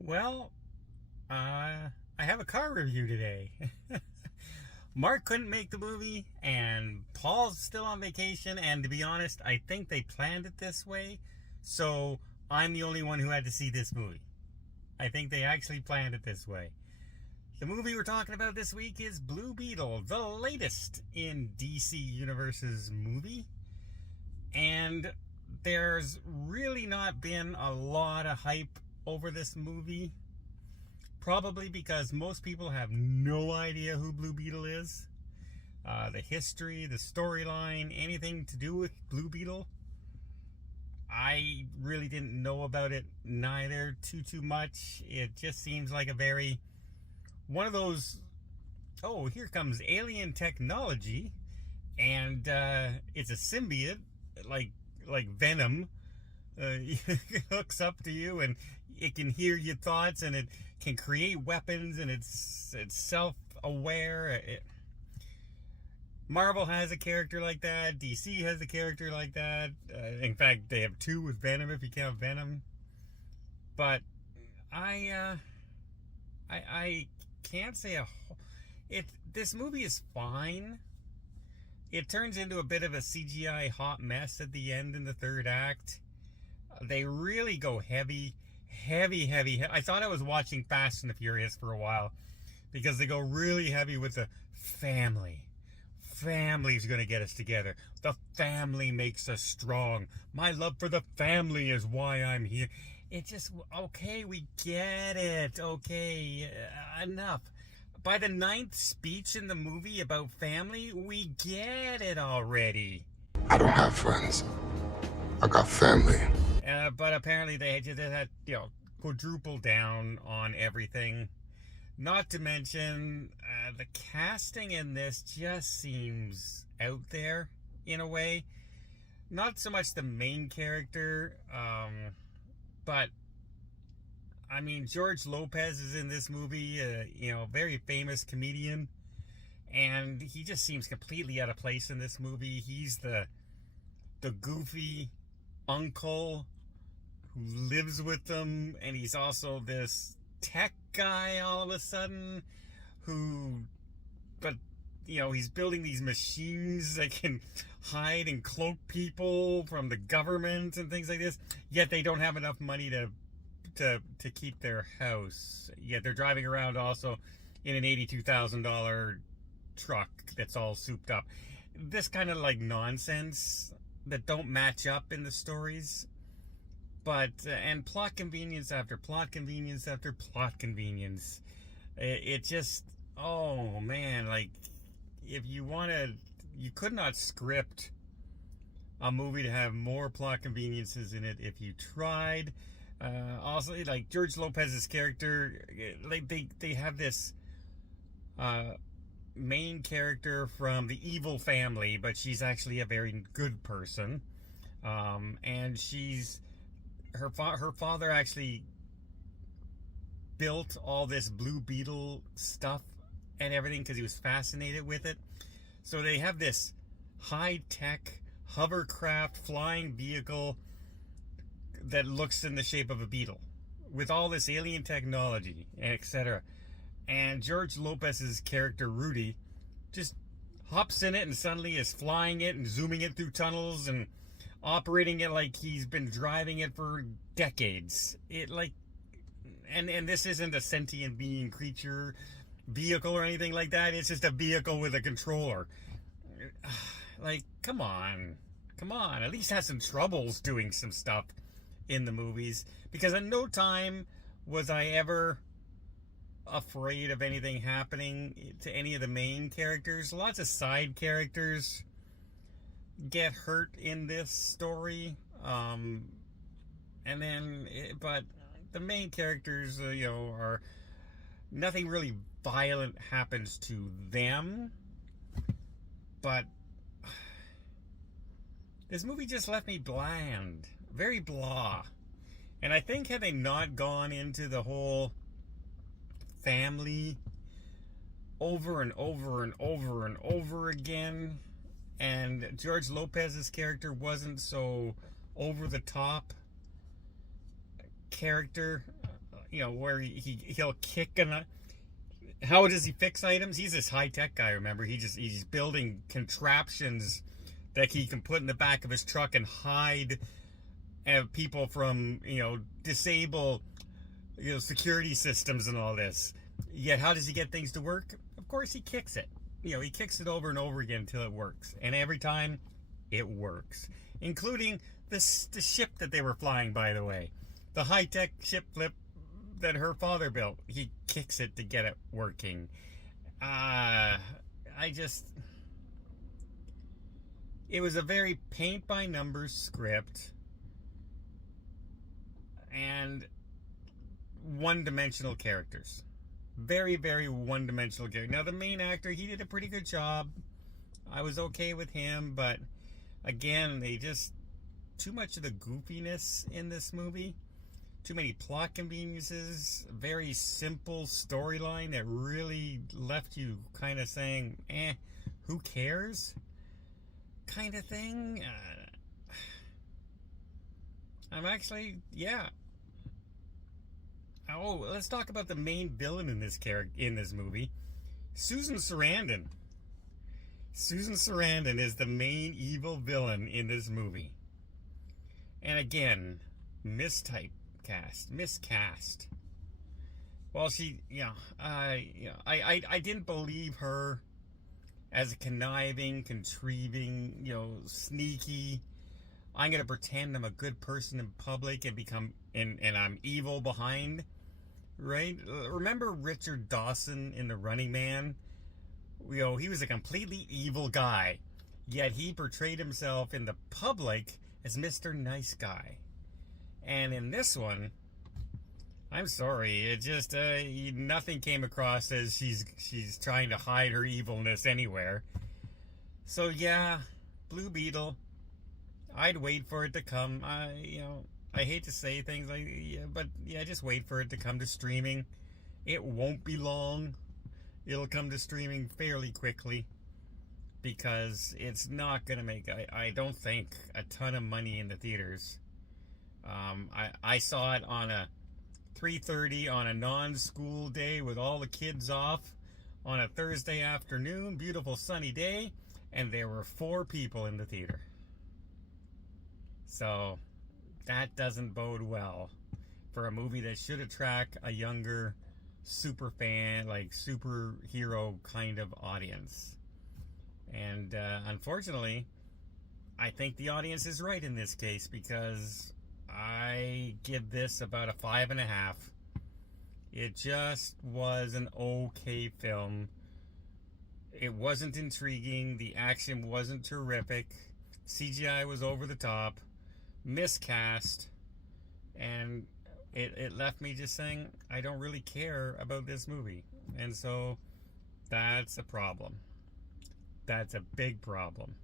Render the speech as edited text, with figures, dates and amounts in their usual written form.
Well, I have a car review today. Mark couldn't make the movie, and Paul's still on vacation, and to be honest, I think they planned it this way, so I'm the only one who had to see this movie. I think they actually planned it this way. The movie we're talking about this week is Blue Beetle, the latest in DC Universe's movie, and there's really not been a lot of hype over this movie. Probably because most people have no idea who Blue Beetle is. The history, the storyline, anything to do with Blue Beetle, I really didn't know about it neither too much. It just seems like one of those, oh, here comes alien technology, and it's a symbiote, like Venom. It hooks up to you, and it can hear your thoughts, and it can create weapons, and it's self-aware. Marvel has a character like that. DC has a character like that. In fact, they have two with Venom, if you count Venom. But I can't say this movie is fine. It turns into a bit of a CGI hot mess at the end in the third act. They really go heavy. I thought I was watching Fast and the Furious for a while, because they go really heavy with the family. Family's gonna get us together. The family makes us strong. My love for the family is why I'm here. It just, okay, we get it. Okay, enough. By the 9th speech in the movie about family, we get it already. I don't have friends. I got family. But apparently they had, quadruple down on everything. Not to mention, the casting in this just seems out there, in a way. Not so much the main character, but, I mean, George Lopez is in this movie, very famous comedian, and he just seems completely out of place in this movie. He's the goofy uncle who lives with them, and he's also this tech guy all of a sudden he's building these machines that can hide and cloak people from the government and things like this, yet they don't have enough money to keep their house, yet they're driving around also in an $82,000 truck that's all souped up. This kind of like nonsense that don't match up in the stories. But, and plot convenience after plot convenience after plot convenience. It just, oh man, like, if you could not script a movie to have more plot conveniences in it if you tried. Also, like, George Lopez's character, like, they have this, main character from the evil family, but she's actually a very good person. And her father actually built all this Blue Beetle stuff and everything because he was fascinated with it. So they have this high-tech hovercraft flying vehicle that looks in the shape of a beetle with all this alien technology, etc. And George Lopez's character Rudy just hops in it and suddenly is flying it and zooming it through tunnels and operating it like he's been driving it for decades. And this isn't a sentient being, creature, vehicle or anything like that. It's just a vehicle with a controller. Like, come on. At least have some troubles doing some stuff in the movies. Because in no time was I ever afraid of anything happening to any of the main characters. Lots of side characters get hurt in this story, but the main characters, are nothing really violent happens to them, but this movie just left me bland, very blah. And I think had they not gone into the whole family over and over and over and over again, and George Lopez's character wasn't so over the top, character, where he'll kick and how does he fix items? He's this high-tech guy, remember? He's building contraptions that he can put in the back of his truck and hide people from, disable, security systems and all this. Yet how does he get things to work? Of course he kicks it. He kicks it over and over again until it works. And every time, it works. Including the ship that they were flying, by the way. The high-tech ship flip that her father built. He kicks it to get it working. It was a very paint-by-numbers script. And one-dimensional characters. Very, very one-dimensional character. Now, the main actor, he did a pretty good job. I was okay with him, but again, too much of the goofiness in this movie. Too many plot conveniences. Very simple storyline that really left you kind of saying, who cares? Kind of thing. I'm actually, yeah. Oh, let's talk about the main villain in this movie, Susan Sarandon. Susan Sarandon is the main evil villain in this movie. And again, miscast. Well, I didn't believe her as a conniving, contriving, sneaky. I'm gonna pretend I'm a good person in public and I'm evil behind. Right? Remember Richard Dawson in The Running Man? He was a completely evil guy, yet he portrayed himself in the public as Mr. Nice Guy. And in this one, I'm sorry, it just nothing came across as she's trying to hide her evilness anywhere. So yeah, Blue Beetle. I'd wait for it to come. I hate to say things but just wait for it to come to streaming. It won't be long. It'll come to streaming fairly quickly because it's not going to make, I don't think, a ton of money in the theaters. I saw it on a 3:30 on a non-school day with all the kids off on a Thursday afternoon, beautiful sunny day, and there were 4 people in the theater. So that doesn't bode well for a movie that should attract a younger super fan, superhero kind of audience. And unfortunately, I think the audience is right in this case because I give this about a 5.5. It just was an okay film. It wasn't intriguing. The action wasn't terrific. CGI was over the top. Miscast. And it left me just saying, I don't really care about this movie. And so, that's a problem. That's a big problem.